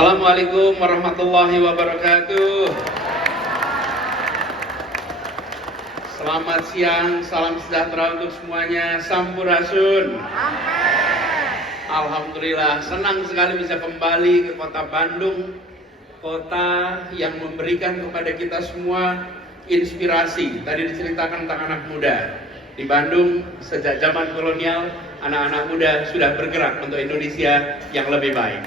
Assalamualaikum warahmatullahi wabarakatuh. Selamat siang, salam sejahtera untuk semuanya. Sampurasun. Alhamdulillah, senang sekali bisa kembali ke kota Bandung, kota yang memberikan kepada kita semua inspirasi. Tadi diceritakan tentang anak muda. Di Bandung, sejak zaman kolonial, anak-anak muda sudah bergerak untuk Indonesia yang lebih baik.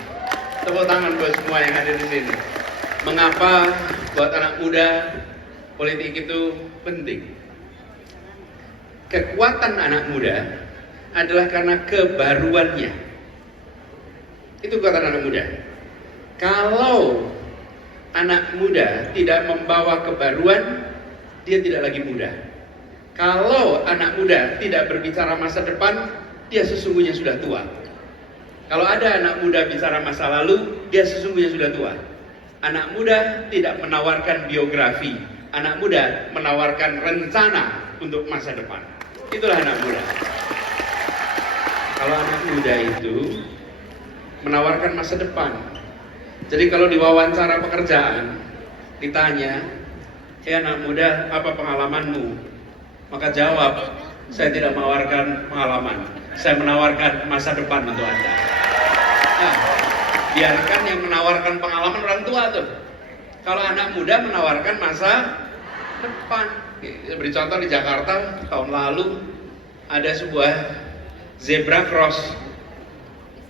Tepuk tangan buat semua yang hadir di sini. Mengapa buat anak muda politik itu penting? Kekuatan anak muda adalah karena kebaruannya. Itu kekuatan anak muda. Kalau anak muda tidak membawa kebaruan, dia tidak lagi muda. Kalau anak muda tidak berbicara masa depan, dia sesungguhnya sudah tua. Kalau ada anak muda bicara masa lalu, dia sesungguhnya sudah tua. Anak muda tidak menawarkan biografi. Anak muda menawarkan rencana untuk masa depan. Itulah anak muda. Kalau anak muda itu menawarkan masa depan. Jadi kalau diwawancara pekerjaan, ditanya, anak muda, apa pengalamanmu? Maka jawab, saya tidak menawarkan pengalaman. Saya menawarkan masa depan untuk Anda. Nah, biarkan yang menawarkan pengalaman orang tua tuh. Kalau anak muda menawarkan masa depan. Saya beri contoh di Jakarta tahun lalu ada sebuah zebra cross.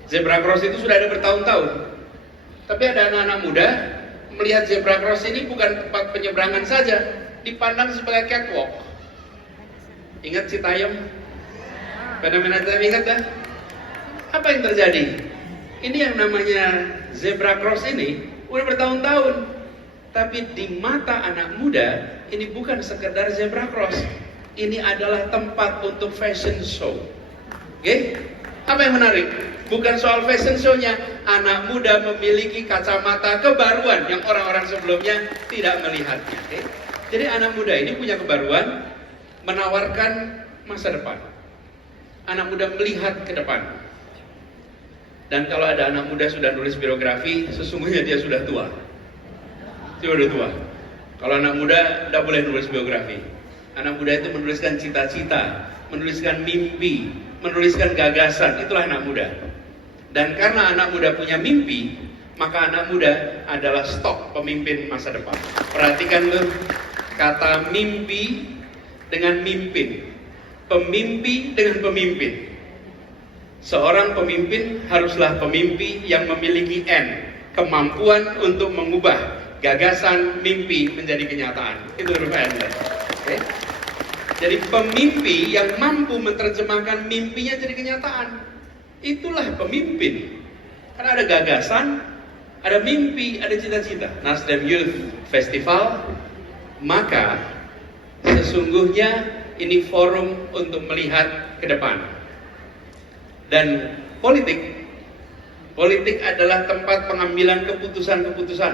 Zebra cross itu sudah ada bertahun-tahun. Tapi ada anak-anak muda melihat zebra cross ini bukan tempat penyeberangan saja, dipandang sebagai catwalk. Ingat Citayam? Fenomena Citayam ingat dah? Apa yang terjadi? Ini yang namanya zebra cross ini udah bertahun-tahun. Tapi di mata anak muda, ini bukan sekedar zebra cross. Ini adalah tempat untuk fashion show. Oke? Apa yang menarik? Bukan soal fashion show-nya. Anak muda memiliki kacamata kebaruan yang orang-orang sebelumnya tidak melihatnya. Oke? Jadi anak muda ini punya kebaruan, menawarkan masa depan. Anak muda melihat ke depan. Dan kalau ada anak muda sudah nulis biografi, sesungguhnya dia sudah tua. Dia sudah tua. Kalau anak muda tidak boleh nulis biografi. Anak muda itu menuliskan cita-cita, menuliskan mimpi, menuliskan gagasan. Itulah anak muda. Dan karena anak muda punya mimpi, maka anak muda adalah stok pemimpin masa depan. Perhatikan loh, kata mimpi dengan mimpin, pemimpi dengan pemimpin. Seorang pemimpin haruslah pemimpi yang memiliki kemampuan untuk mengubah gagasan mimpi menjadi kenyataan. Itu rupanya. Okay? Jadi pemimpi yang mampu menerjemahkan mimpinya jadi kenyataan. Itulah pemimpin. Karena ada gagasan, ada mimpi, ada cita-cita. Nasdem Youth Festival, maka sesungguhnya ini forum untuk melihat ke depan. Dan politik adalah tempat pengambilan keputusan-keputusan.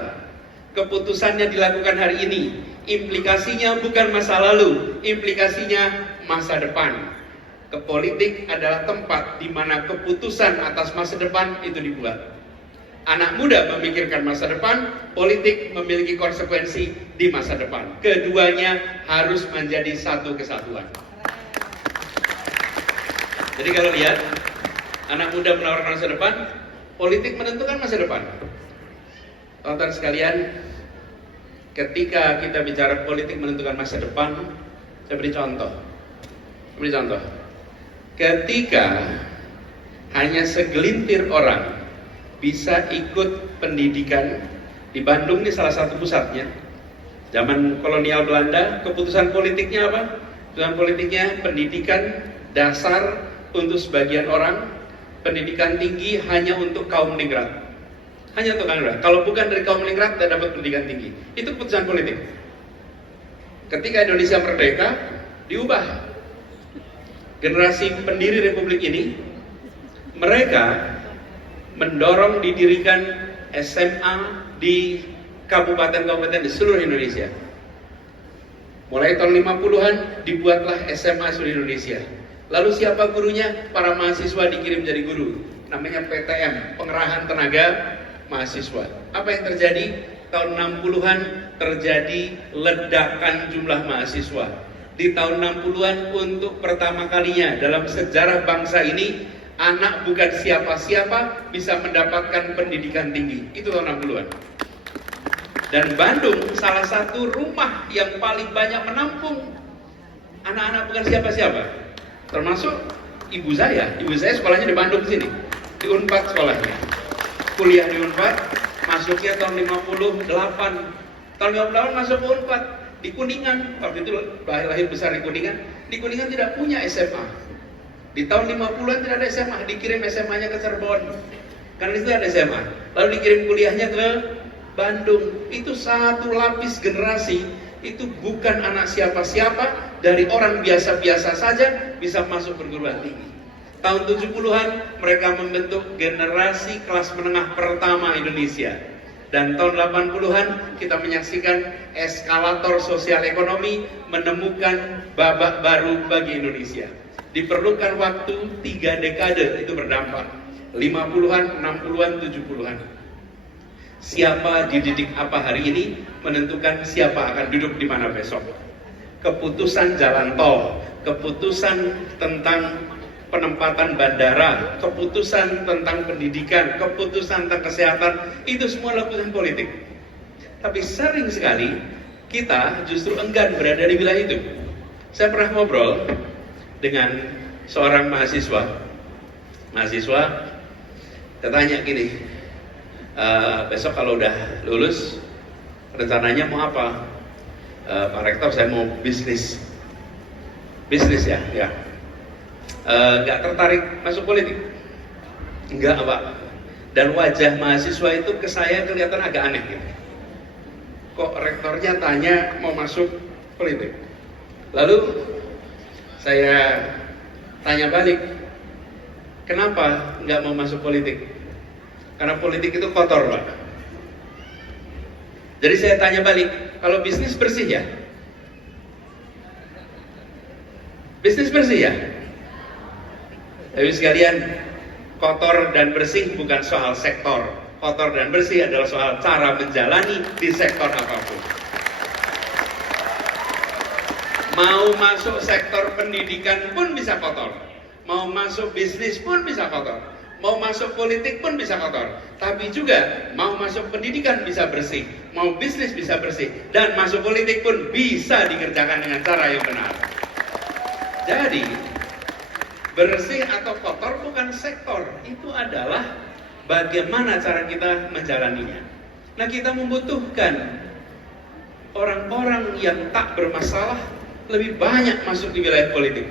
Keputusannya dilakukan hari ini. Implikasinya bukan masa lalu, implikasinya masa depan. Politik adalah tempat di mana keputusan atas masa depan itu dibuat. Anak muda memikirkan masa depan, politik memiliki konsekuensi di masa depan. Keduanya harus menjadi satu kesatuan. Jadi kalau lihat, anak muda menawarkan masa depan, politik menentukan masa depan. Teman-teman sekalian, ketika kita bicara politik menentukan masa depan, saya beri contoh. Ketika hanya segelintir orang bisa ikut pendidikan di Bandung, ini salah satu pusatnya. Zaman kolonial Belanda, keputusan politiknya apa? Keputusan politiknya pendidikan dasar untuk sebagian orang, pendidikan tinggi hanya untuk kaum ningrat. Hanya untuk kaum ningrat. Kalau bukan dari kaum ningrat, tidak dapat pendidikan tinggi. Itu keputusan politik. Ketika Indonesia merdeka, diubah. Generasi pendiri Republik ini, mereka mendorong didirikan SMA di kabupaten-kabupaten di seluruh Indonesia. Mulai tahun 50-an dibuatlah SMA seluruh Indonesia. Lalu siapa gurunya? Para mahasiswa dikirim jadi guru. Namanya PTM, Pengerahan Tenaga mahasiswa. Apa yang terjadi? Tahun 60-an terjadi ledakan jumlah mahasiswa. Di tahun 60-an untuk pertama kalinya dalam sejarah bangsa ini, anak bukan siapa-siapa bisa mendapatkan pendidikan tinggi. Itu tahun 60-an. Dan Bandung salah satu rumah yang paling banyak menampung anak-anak bukan siapa-siapa. Termasuk ibu saya sekolahnya di Bandung sini. Di Unpad sekolahnya. Kuliah di Unpad, masuknya tahun 58. Tahun 58 masuk ke Unpad di Kuningan. Waktu itu lahir besar di Kuningan. Di Kuningan tidak punya SMA. Di tahun 50-an tidak ada SMA, dikirim SMA-nya ke Cirebon. Karena itu ada SMA. Lalu dikirim kuliahnya ke Bandung. Itu satu lapis generasi, itu bukan anak siapa-siapa, dari orang biasa-biasa saja bisa masuk perguruan tinggi. Tahun 70-an mereka membentuk generasi kelas menengah pertama Indonesia. Dan tahun 80-an kita menyaksikan eskalator sosial ekonomi menemukan babak baru bagi Indonesia. Diperlukan waktu 3 dekade itu berdampak. 50-an, 60-an, 70-an. Siapa dididik apa hari ini menentukan siapa akan duduk di mana besok. Keputusan jalan tol, keputusan tentang penempatan bandara, keputusan tentang pendidikan, keputusan tentang kesehatan, itu semua keputusan politik. Tapi sering sekali kita justru enggan berada di wilayah itu. Saya pernah ngobrol dengan seorang mahasiswa, saya tanya gini, besok kalau udah lulus rencananya mau apa? Pak Rektor, saya mau bisnis ya. Nggak tertarik masuk politik? Enggak, Pak. Dan wajah mahasiswa itu ke saya kelihatan agak aneh gitu. Kok rektornya tanya mau masuk politik? Lalu saya tanya balik, kenapa nggak mau masuk politik? Karena politik itu kotor, Pak. Jadi saya tanya balik, kalau bisnis bersih ya? Bisnis bersih ya? Tapi sekalian, kotor dan bersih bukan soal sektor. Kotor dan bersih adalah soal cara menjalani di sektor apapun. Mau masuk sektor pendidikan pun bisa kotor. Mau masuk bisnis pun bisa kotor. Mau masuk politik pun bisa kotor. Tapi juga mau masuk pendidikan bisa bersih. Mau bisnis bisa bersih. Dan masuk politik pun bisa dikerjakan dengan cara yang benar. Jadi bersih atau kotor bukan sektor, itu adalah bagaimana cara kita menjalaninya. Nah, kita membutuhkan orang-orang yang tak bermasalah lebih banyak masuk di wilayah politik.